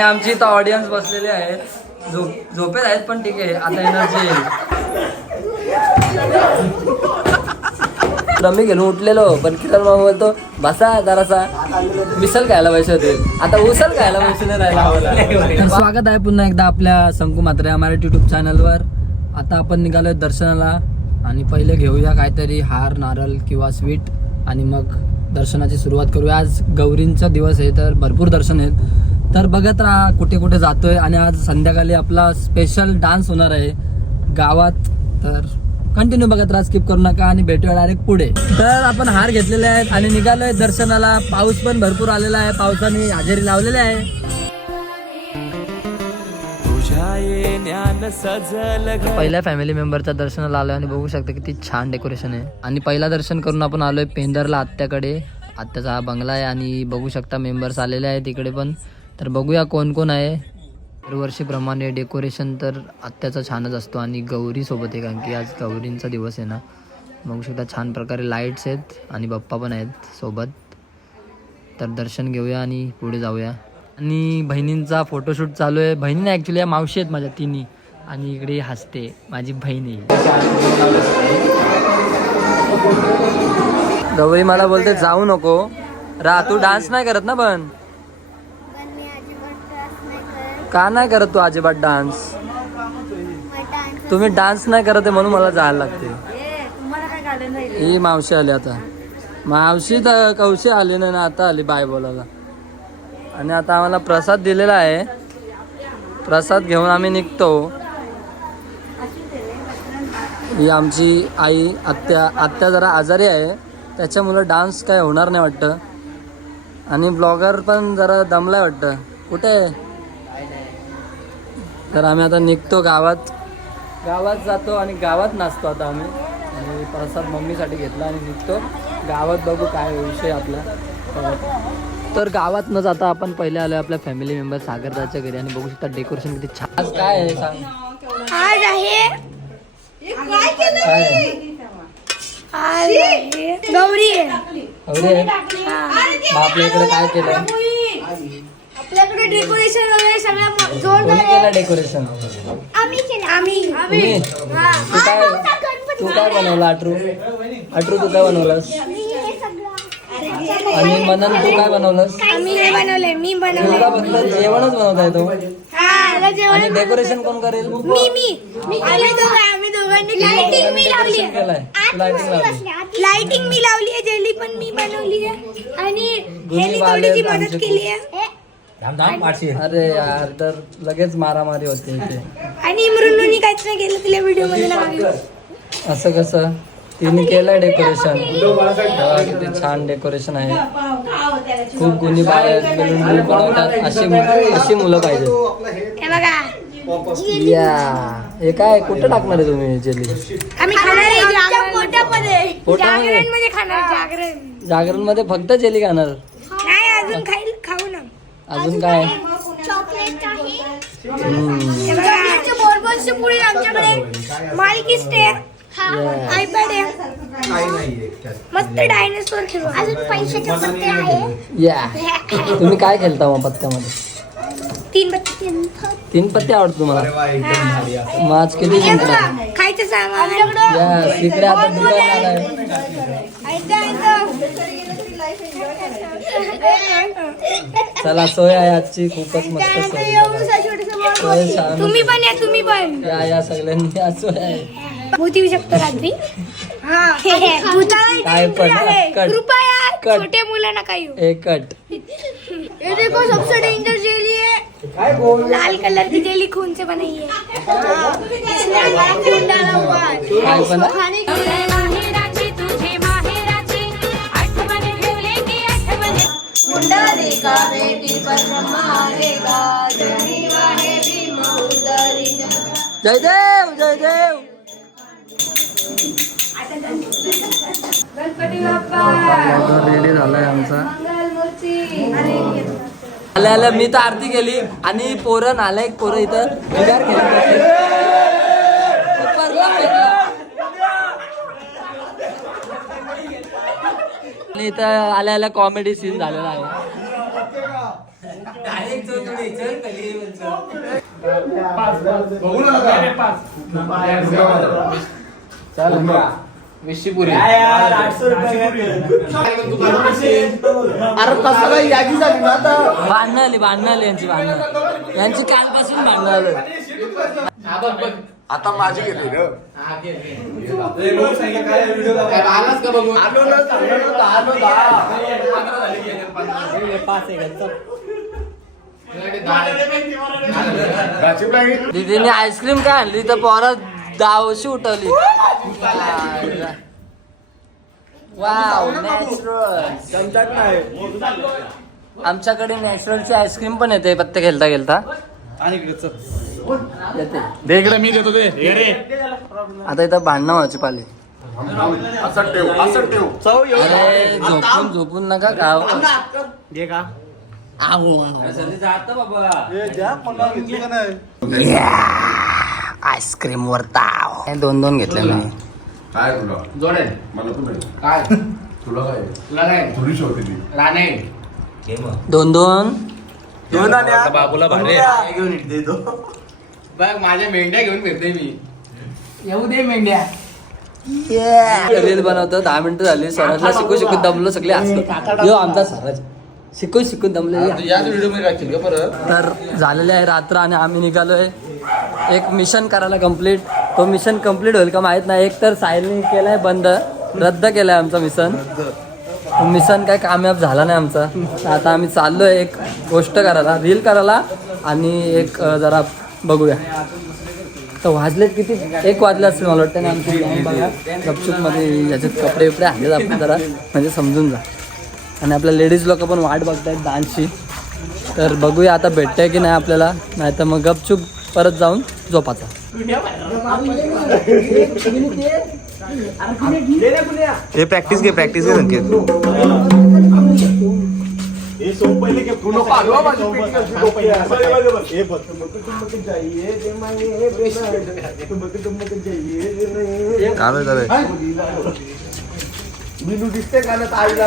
आमची इथं ऑडियन्स बसलेले आहेत, झोपेत आहेत, पण ठीक आहे, आता एनर्जी येईल. मी घेऊन उठलेलो, पण किरण मामा बोलतो बसा जरासा, मिसल खायला पैसे होते, आता उसल खायला पैसे नाही राहिला. स्वागत आहे पुन्हा एकदा आपल्या संकू म्हात्रे मराठी युट्यूब चॅनलवर. आता आपण निघालोय दर्शनाला आणि पहिले घेऊया काहीतरी हार, नारळ किंवा स्वीट आणि मग दर्शनाची सुरुवात करूया. आज गौरींचा दिवस आहे, तर भरपूर दर्शन आहेत, तर बघत राहा कुठे कुठे जातोय. आणि आज संध्याकाळी आपला स्पेशल डान्स होणार आहे गावात, तर कंटिन्यू बघत राहा, स्किप करू नका आणि भेटूया डायरेक्ट पुढे. तर आपण हार घेतलेले आहेत आणि निघालोय दर्शनाला. पाऊस पण भरपूर आलेला आहे, पावसाने हजेरी लावलेली आहे. पहिल्या फॅमिली मेंबरच्या दर्शनाला आलोय आणि बघू शकता किती छान डेकोरेशन आहे. आणि पहिला दर्शन करून आपण आलोय पेंदरला आत्याकडे. आत्याचा हा बंगला आहे आणि बघू शकता मेंबर्स आलेले आहेत तिकडे पण. तर बघूया कोण कोण आहे. दरवर्षीप्रमाणे डेकोरेशन तर आत्याचा छानच असतो आणि गौरी सोबत आहे, कारण की आज गौरींचा दिवस आहे ना. बघू शकता छान प्रकारे लाईट्स आहेत आणि बाप्पा पण आहेत सोबत. तर दर्शन घेऊया आणि पुढे जाऊया. आणि बहिणींचा फोटोशूट चालू आहे. बहिणीने ॲक्च्युली या मावशी आहेत माझ्या तिन्ही, आणि इकडे हसते माझी बहिणी. गौरी मला बोलते जाऊ नको रा, तू डान्स नाही करत ना. पण का नाही करत तू अजिबात डान्स? तुम्ही डान्स नाही करत आहे म्हणून मला जायला लागते. ही मावशी आली आता, मावशी तर कौशी आली नाही ना, आता आली बाय बोलायला. आणि आता आम्हाला प्रसाद दिलेला आहे, प्रसाद घेऊन आम्ही निघतो. ही आमची आई आत्या जरा आजारी आहे, त्याच्यामुळं डान्स काय होणार नाही वाटतं. आणि ब्लॉगर पण जरा दमलाय वाटतं. कुठे आहे? तर आम्ही आता निघतो गावात जातो आणि गावात नाचतो आता आम्ही. आणि प्रसाद मम्मीसाठी घेतला आणि निघतो गावात. बघू काय विषय आपला. तर गावात न जाता आपण पहिले आलो आपल्या फॅमिली मेंबर सागरदाच्या घरी आणि बघू शकता डेकोरेशन किती छान. आज काय आहे सांग? आज आहे गौरी आहे. आपल्या इकडे काय केलं? आपल्याकडे डेकोरेशन वगैरे सगळं जोरदार केलं. डेकोरेशन आम्ही तू काय बनवलं? अट्रू तू काय बनवलंस? आणि मनन तू काय बनवलंस? मी बनवलंय. तुला फक्त जेवणच बनवता येतो आणि डेकोरेशन कोण करेल? आम्ही दोघांनी लाइटिंग मी लावली आहे. जेली पण मी बनवली आहे आणि ह्यानी थोडीशी मदत केली आहे. अरे यार, तर लगेच मारामारी होते इथे. आणि मृण्णूनी काहीच नाही केलं, तिला व्हिडिओ मध्ये नाही. असं कसं? तिने केलंय डेकोरेशन. किती छान डेकोरेशन आहे. खूप गुणी बाहेर बनवतात, अशी मुलं पाहिजे. या हे काय कुठं टाकणार आहे तुम्ही जेली? आम्ही खाणार पोटामध्ये खाणार. जागरण मध्ये फक्त जेली खाणार? नाही, अजून खाऊ ना. अजून काय? चॉकलेट आहे. पुढे आमच्याकडे मालकी स्टे, आयपॅड आहे, मस्त डायनासोर खेळू. अजून पैशाचे पत्ते आहे. या तुम्ही काय खेळता मग पत्त्यामध्ये? तीन पत्ते आवडत तुम्हाला? मग आज किती जिंकला? खायचं सामान या तिकडे आता दुकान आलाय. चला सोय आहे आजची, खूपच मस्त सोय. तुम्ही पण या सगळ्यांनी आज सोय आहे. भूत येऊ शकतो रात्री. काय पण कृपया छोटे मुलांना काय एक कट. ये देखो सबसे डेंजर जेली है, लाल कलर की जेली खून से बनी है. इसमें हमारा खून डाला हुआ है. काय पण खाने के लिए का बेटी पर मारेगा. जयदेव जयदेव. गणपती बाप्पा रेडी झालाय आमचा. आल्या मी तर आरती केली आणि पोरं नालायक पोरं इथं बिगार खेळत बसले. आणि इथं आल्या कॉमेडी सीन झालेला आहे. विशीपुरी भांडणं आली यांची कालपासून भांडणं आलं. आता माझी गेली ग. आलाच का बघू दीदीने आईस्क्रीम काय आणली तर पोरात दावशी उठवली. Wow natural. आमच्याकडे नॅचरलची आईस्क्रीम पण येते पत्ते खेळता खेळता. येते. मी देतो ते आता इथं भांडणं व्हायची पाली. असं ठेव. अरे झोपून नका गाव. आईस्क्रीम वर ताव. 2 घेतले मी. काय तुला जोडेल मला तू नाही काय तुला काय तुला काय थोडीशी होती ती. राणे 2 बाबूला भारे बघ माझ्या मेंढ्या घेऊन फिरते मी. येऊ दे मेंढ्या. रील बनवतो. 10 मिनिटं झाली. स्वराजला शिकून दमलो सगळे असतो. यो आमचा स्वराज शिकून दमले. याच व्हिडिओ मध्ये राखील का परत. तर झालेले आहे रात्र आणि आम्ही निघालोय एक मिशन करायला कम्प्लीट. तो मिशन कम्प्लीट होईल का माहित नाही. एक तर साहिलने केलाय बंद, रद्द केलाय आमचा मिशन काय कामयाब झाला नाही आमचा. आता आम्ही चाललोय एक गोष्ट करायला, रील करायला आणि एक जरा बघूया. तर वाजलेत किती 1 वाजले असतील मला वाटतं. आणि आमची gang बघा गपचूपमध्ये याच्यात कपडे बिपडे आहेत आपण जरा म्हणजे समजून जा. आणि आपल्या लेडीज लोक पण वाट बघतायत डान्सची. तर बघूया आता भेटतंय की नाही आपल्याला. नाही तर मग गपचूप परत जाऊन झोपाचा. हे प्रॅक्टिस घे संकेत. दिसते का आईला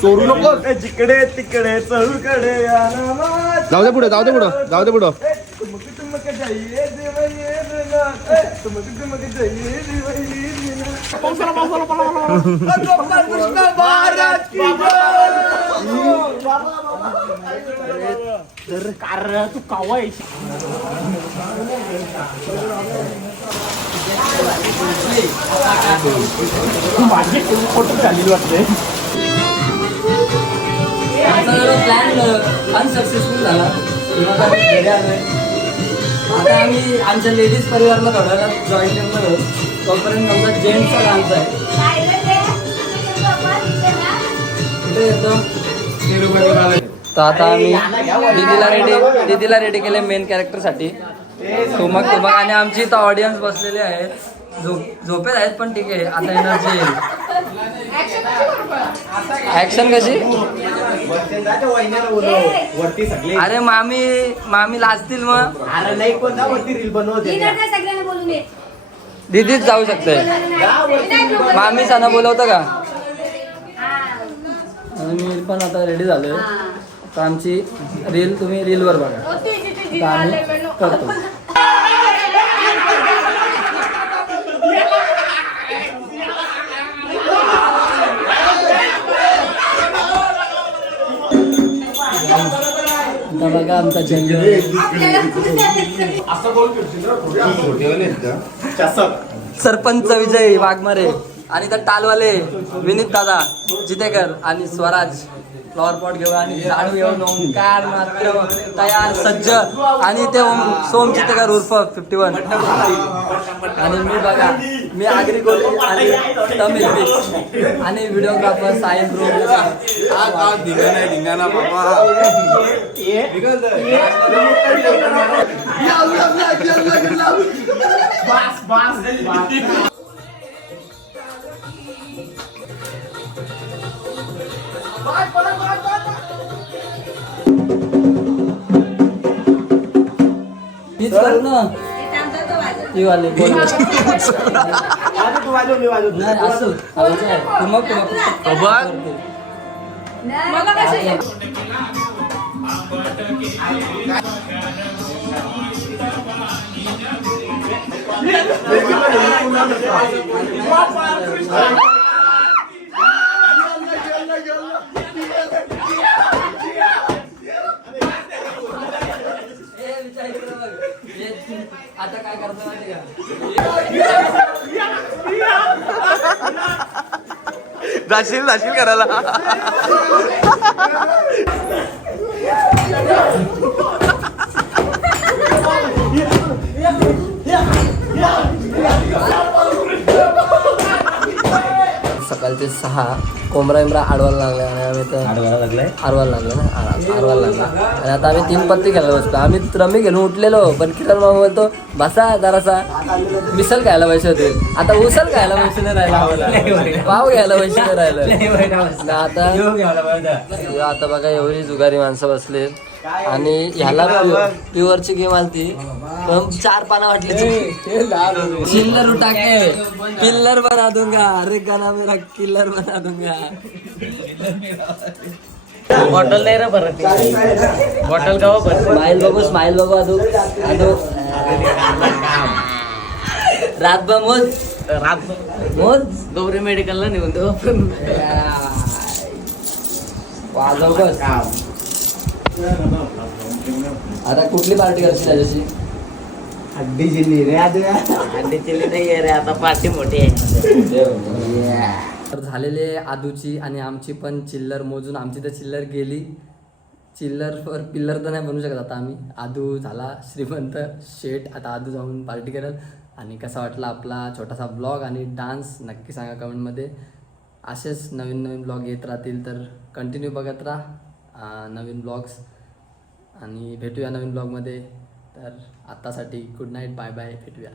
सोडू नको. जिकडे तिकडे चौकडे जाऊ दे पुढं. तू कावाय फोटो झालेली वाटते. प्लॅन अनसक्सेसफुल झाला. घरी आलोय. आता आम्ही आमच्या लेडीज परिवारला थोड्याला जॉईन करणार. तोपर्यंत आमचा जेंट्सचा डान्स आहे. कुठे येतो. तर आता आम्ही दीदीला रेडी केले मेन कॅरेक्टरसाठी. तुमक आणि आमची इथं ऑडियन्स बसलेली आहे. झोपेत आहेत पण ठीक आहे. आता एनर्जी येईल. ऍक्शन कशी. अरे मामी लाजतील मग. दीदीच जाऊ शकते. मामी सणा बोलवतं का. आणि मी पण आता रेडी झालोय. आता आमची रील तुम्ही रीलवर बघा. आता आम्ही करतो. आता बघा आमचा सरपंच विजय वाघमारे आणि त्या टालवाले विनीत दादा जितेकर आणि स्वराज फ्लॉवर पॉट घेऊन आणि झाडू घेऊन ओंकार मात्र तयार सज्ज. आणि ते सोम जितेकर उर्फ 51. आणि मी बघा मी आगरी कोली आणि तमिळ मिक्स आणि व्हिडिओग्राफर साहिल ब्रो. धिंगाणा बाबा. हीच करू ना ही वाली बोल. नाही असं मग आता काय करतो माहिती का जाशील करायला. सकाळचे 6 कोंबडा इमरा आडवायला लागला आणि आम्ही तर आडवायला लागला ना आडवायला लागला आणि आता आम्ही 3 पत्ते घ्यायला बसतो. आम्ही रमी घेऊन उठलेलो पण किरण मामा बोलतो बसा जरासा मिसल खायला पैसे होते. आता उसल खायला पैसे नाही राहिला आम्हाला, पाव घ्यायला पैसे नाही राहिलं. आता बघा एवढी जुगारी माणसं बसले आणि ह्याला प्युअरची गेम आलती पण 4 पानं वाटली. चिल्लर उठा के पिल्लर बना दूंगा, अरे गाना मेरा किल्लर बना दूंगा. बॉटल नाही रे परत बॉटल गाव स्माइल बघू अदू रातभर मोज गौरी मेडिकलला नेऊन देऊ आपण. वाजव बस. आता कुठली पार्टी करशील त्याच्याशी? अंडी चिल्ली नाही रे आता पार्टी मोठी आहे. तर झालेले आदूची आणि आमची पण चिल्लर मोजून आमची तर चिल्लर गेली. चिल्लरवर पिल्लर तर नाही बनवू शकत आता आम्ही. आदू झाला श्रीमंत शेठ. आता आदू जाऊन पार्टी करेल. आणि कसा वाटला आपला छोटासा ब्लॉग आणि डान्स नक्की सांगा कमेंटमध्ये. असेच नवीन ब्लॉग येत राहतील तर कंटिन्यू बघत राहा नवीन ब्लॉग्स आणि भेटूया नवीन ब्लॉगमध्ये. तर आत्तासाठी गुड नाईट, बाय बाय, भेटूया.